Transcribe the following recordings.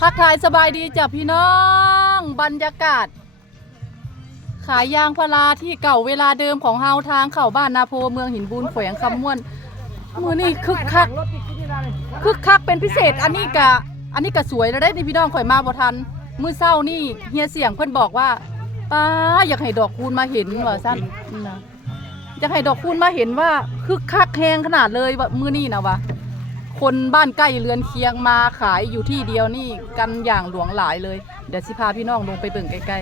ทักทายสบายดีจ้ะพี่น้อง บรรยากาศ ขายยางพาราที่เก่าเวลาเดิมของเฮาทางเข้าบ้านนาโพเมืองหินบุญแขวงคำม่วน มือนี่คึกคักคึกคักเป็นพิเศษอันนี้กะ อันนี้กะสวยแล้วได้นี่พี่น้องข่อยมาบ่ทัน มือเช้านี่เฮียเสียงเพิ่นบอกว่าป้าอยากให้ดอกคูณมาเห็นว่าซั่นนะอยากให้ดอกคูณมาเห็นว่าคึกคักแฮงขนาดเลยว่ามือนี้นะวะ คนบ้านใกล้เรือนเคียงมาขายอยู่ที่เดียวนี่กันอย่างหลวงหลายเลย เดี๋ยวสิพาพี่น้องลงไปเบิ่งใกล้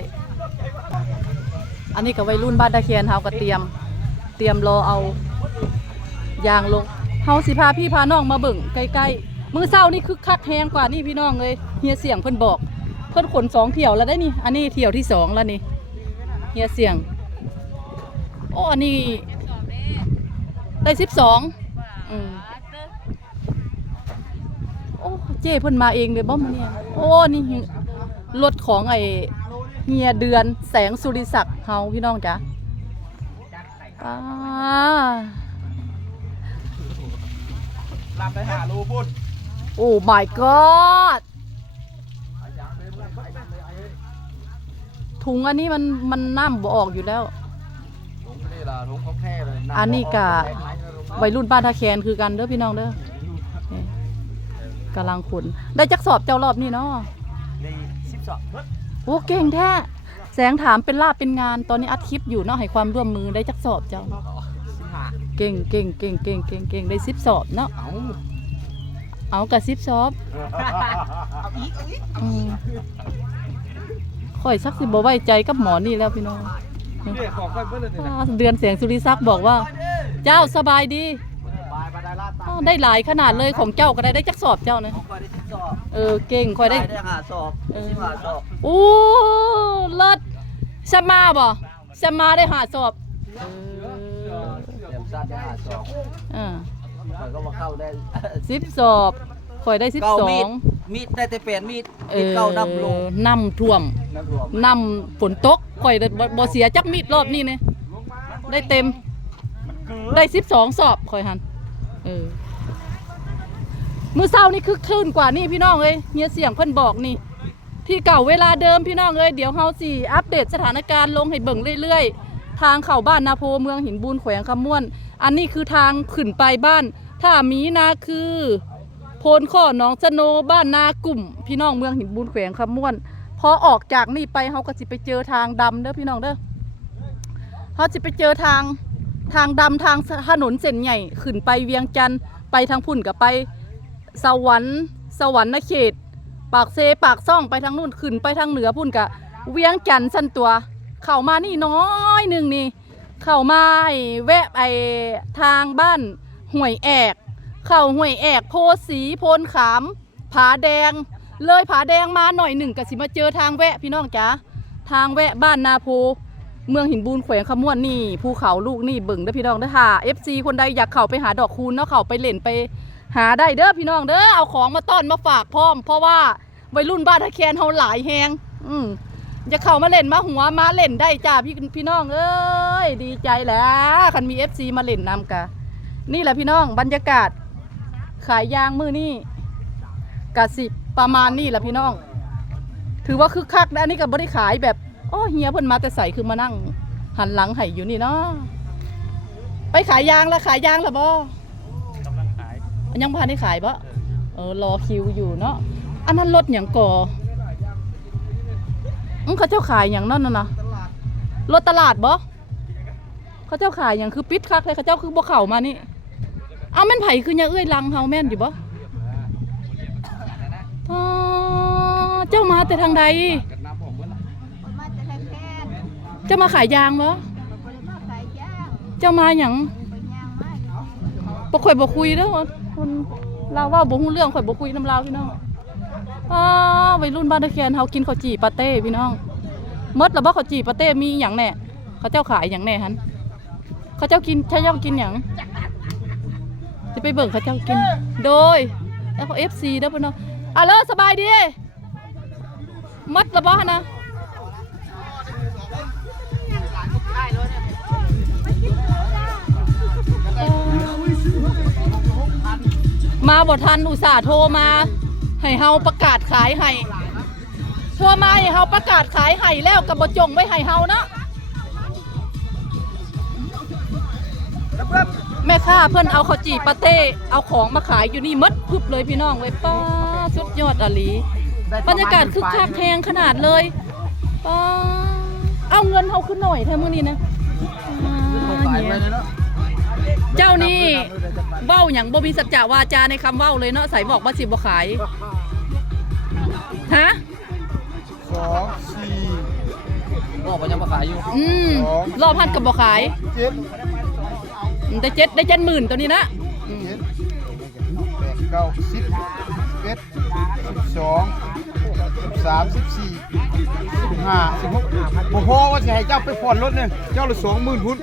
ๆ อันนี้กับวัยรุ่นบ้านตะเคียนเฮาก็เตรียม เตรียมรอเอายางลงเฮาสิพาพี่พาน้องมาเบิ่งใกล้ๆ มือเช้านี่คึกคักแฮงกว่านี่พี่น้องเลยเฮียเสียงเพิ่นบอก เพิ่นขนสองเที่ยวแล้วได้นี่ อันนี้เที่ยวที่สองแล้วนี่เฮียเสียงโอ้อันนี้ได้สิบสองอืม อ้เจ้เพิ่นมาเองเลยบ่มาเนี่ยโอ้นี่รถของไอ้เฮียเดือนแสงสุริศักดิ์เฮาพี่น้องจ้ะอ่าลำไปหารูพุ่นโอ้ my god ถุงอันนี้มันมันน้ำบ่ออกอยู่แล้ว อันนี้กะวัยรุ่นบ้านท่าแคนคือกันเด้อพี่น้องเด้อ กำลังขนได้จักสอบเจ้ารอบนี้เนาะนี่สิบสองโอ้เก่งแท้ แสงถามเป็นลาบเป็นงาน ตอนนี้อัดคลิปอยู่เนาะให้ความร่วมมือได้จักสอบเจ้า สิบห้าเก่งเก่งเก่งเก่งเก่งเก่งได้สิบสอบเนาะ เอ้าเอากับสิบสอบอืมข่อยสักสิบ่ไว้ใจกับหมอนี่แล้วพี่น้องเนี่ยของค่อยเพิ่นเลยนี่นะ อ่าเดือนแสงสุริศักดิ์บอกว่า เจ้าสบายดีบายบาย ได้ลาดอ้าวได้หลายขนาดเลยของเจ้าก็ได้ได้จักสอบเจ้านะของค่อยได้สิบสอบเออเก่งข่อยได้ ได้หาสอบสิบห้าสอบโอ้เลิศสมาบ่สมาได้หาสอบเออเตรียมซัดได้หาสอบอ่าข่อยก็มาเข้าได้ สิบสอบข่อยได้สิบเก้าสอมีดงมีดได้แต่เปลี่ยนมีดเอมีดอเก้านับลงน้ำท่วมนับรวมน้ำฝนตกข่อยได้บ่บ่เสียจักมีดรอบนี้เนี่ยได้เต็ม ได้สิบสองสอบข่อยหันเออ มื้อเช้านี่คึกคืนกว่านี่พี่น้องเอ้ยเฮียเสียงเพิ่นบอกนี่ ที่เก่าเวลาเดิมพี่น้องเอ้ยเดี๋ยวเฮาสิอัปเดตสถานการณ์ลงให้เบิ่งเรื่อยๆ ทางเข้าบ้านนาโพเมืองหินบูนแขวงคำม่วน อันนี้คือทางขึ้นไปบ้านถ้ามีนาคือโพนข้อหนองสโนบ้านนากลุ่ม พี่น้องเมืองหินบูนแขวงคำม่วนพอออกจากนี่ไปเฮาก็สิไปเจอทางดำเด้อพี่น้องเด้อเฮาสิไปเจอทางทางดำทางถนนเส้นใหญ่ขึ้นไปเวียงจันทร์ไปทางพุ่นกับไป สวรรค์สวรรค์เขต ปากเซปากซ่องไปทางนู่นขึ้นไปทางเหนือพุ่นกะ เวียงจันทร์สันตัว เข้ามานี่น้อยหนึ่งนี่ เข้ามาไอ้แวะไอทางบ้านห้วยแอก เข้าห้วยแอกโพสีโพนขาม ผาแดง เลยผาแดงมาหน่อยหนึ่งก็สิมาเจอทางแวะพี่น้องจ๋าทางแวะบ้านนาโพเมืองหินบูนแขวงขมวนนี่ภูเขาลูกนี่เบิ่งเด้อพี่น้องเด้อค่ะ FC คนใดอยากเข้าไปหาดอกคูณเนาะเข้าไปเล่นไป หาได้เด้อพี่น้องเด้อเอาของมาต้อนมาฝากพร้อม เพราะว่าวัยรุ่นบ้านตะแคนเฮาหลายแฮงอืมจะเข้ามาเล่นมาหัวมาเล่นได้จ้าพี่พี่น้องเอ้ยดีใจแหล้วคันมี FC มาเล่นนำกะนี่แหละพี่น้องบรรยากาศ ขายยางมือนี่กะสิประมาณนี่แหละพี่น้อง ถือว่าคึกคักนะอันนี้ก็บ่ได้ขายแบบโอ้เฮียเพิ่นมาแต่ใส่คือมานั่ง หันหลังให้อยู่นี่เนาะไปขายยางแล้วขายยางแล้วบ่ ขายยังพาได้ขายปะเออรอคิวอยู่เนาะอันนั้นรถอย่างก่ออืมเขาเจ้าขายอย่างนั่นน่ะนะตลาดรถตลาดบ่เขาเจ้าขายอย่างคือปิดคักเลยเขาเจ้าคือบ่เข้ามานี่เอาแม่นไผคือยังเอ้ยลังเฮาแม่นอยู่บ่อ๋อเจ้ามาแต่ทางใดกันน้ำผมเพิ่นล่ะมาจะทางแค่นเจ้ามาขายยางบ่บริมาขายย่างเจ้ามาหยังไปย่างมาเนาะบ่ค่อยบ่คุยเด้อ คนลาวว้าบ่ฮู้เรื่องข่อยบ่คุยนำลาวพี่น้องอ้าวัยรุ่นบ้านตะเคียนเฮากินข้าวจี่ปาเต้พี่น้องหมดแล้วบ่ข้าวจี่ปาเต้มีหยังแหน่เขาเจ้าขายหยังแหน่หันเขาเจ้ากินเขาเจ้ากินหยังจะไปเบิ่งเขาเจ้ากิน โดยแล้วเขา FC เด้อพี่น้องอะเลอสบายดีหมดแล้วบ่หั่นนะ มาบ่ทันอุตส่าห์โทรมาให้เฮาประกาศขายให้เพื่อมาให้เฮาประกาศขายให้แล้วกับบจงไว้ให้เฮาเนาะแม่ค้าเพิ่อนเอาข้าวจีปาเต้เอาของมาขายอยู่นี่หมดพึบเลยพี่น้องไว้ยป้าสุดยอดอะหลีบรรยากาศคึกคักแพงขนาดเลยป้าเอาเงินเฮาขึ้นหน่อยเท่ามื้อนี้นะอ่าเนี่ย เจ้านี่เว้าหยังบ่มีสัจจะวาจาในคำเว้าเลยเนาะใส่บอกว่าสิบ่ขายฮะสองสี่บอกว่ายังมาขายอยู่อืมรอบพันกับบ่ขายเจ็ดอืมได้เจ็ดได้เจ็ดหมื่นตัวนี้นะอืมเจ็ดแปดเก้าสิบสิบเอ็ดสิบสองสิ บสามสิบสี่สิบห้าสิบหกบ่พอว่าจะให้เจ้าไปผ่อนรถเนี่ยเจ้าละสองหมื่นพุ่น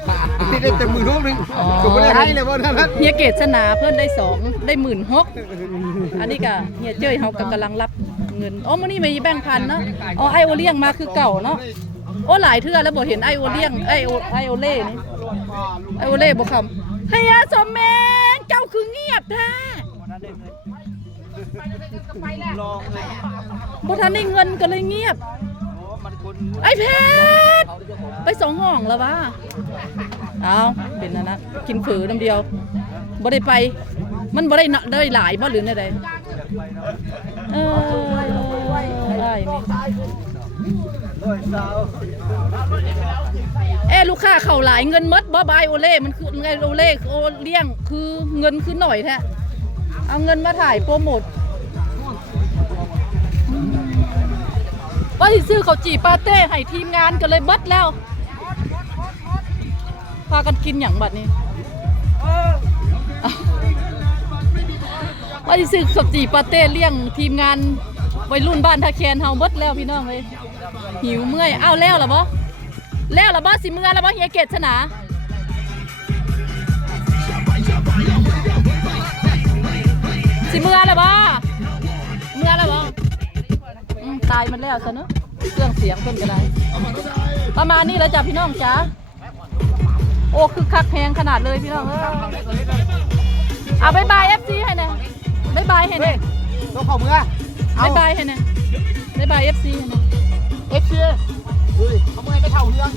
ติดได้แต่หมื่นหกหนึ่งก็ไม่ได้ให้เลยว่านั้นเฮียเกตสนาเพื่อนได้สองได้หมื่นหกอันนี้ก็เฮียเจ้ยเฮากับกำลังรับเงินอ๋อมื้อนี้มีแบงค์พันเนาะอ๋อไอโอเลี้ยงมาคือเก่าเนาะโอ้หลายเทื่อแล้วบ่เห็นไอโอเลี้ยงไอโอไอโอเล่นี่ไอโอเล่บ่คำเฮียสมแมงเจ้าคือเงียบแท้ บ่ทันได้เงินก็เลยเงียบไอ้เพชรไปสองห้องแล้ววะเอาเป็นนะนะกินฝือน้ำเดียวบ่ได้ไป มันบ่ได้เนาะได้หลายบ่หรือไงใดเออได้นี่เอ้ลูกค้าเข้าหลายเงินหมดบ่บายโอเล่ มันคือไงโอเล่โอเลี้ยงคือเงินคือหน่อยแท้เอาเงินมาถ่ายโปรโมท ว่าที่ซื้อเขาวจีปาเต้ให้ทีมงานก็เลยเบิดแล้ว พากันกินอย่างบัดนี้ว่าที่ซื้อเขาวจีปาเต้เลี้ยงทีมงานวัยรุ่นบ้านทาแคนเฮาเบิดแล้วพี่น้องเลยหิวเมื่อยอ้าวแล้วเหรอบ่แล้วเหรอบ่สิเมื่อแล้วบ่เฮียเกตชนะสิเมื่อแล้วบ่ ตายมันแล้วซะเนอะเครื่องเสียงเพิ่นก็ได้ ประมาณนี้แล้วจ้ะพี่น้องจ้าโอ้คือคักแพงขนาดเลยพี่น้องเออเอาบายบายเอฟซีให้หน่อยบายบายให้หน่อยต้องเข้ามือบายบายให้หน่อยบายบายเอฟซีให้หน่อยเอฟซีเขาเมื่อไปเท่าเรือง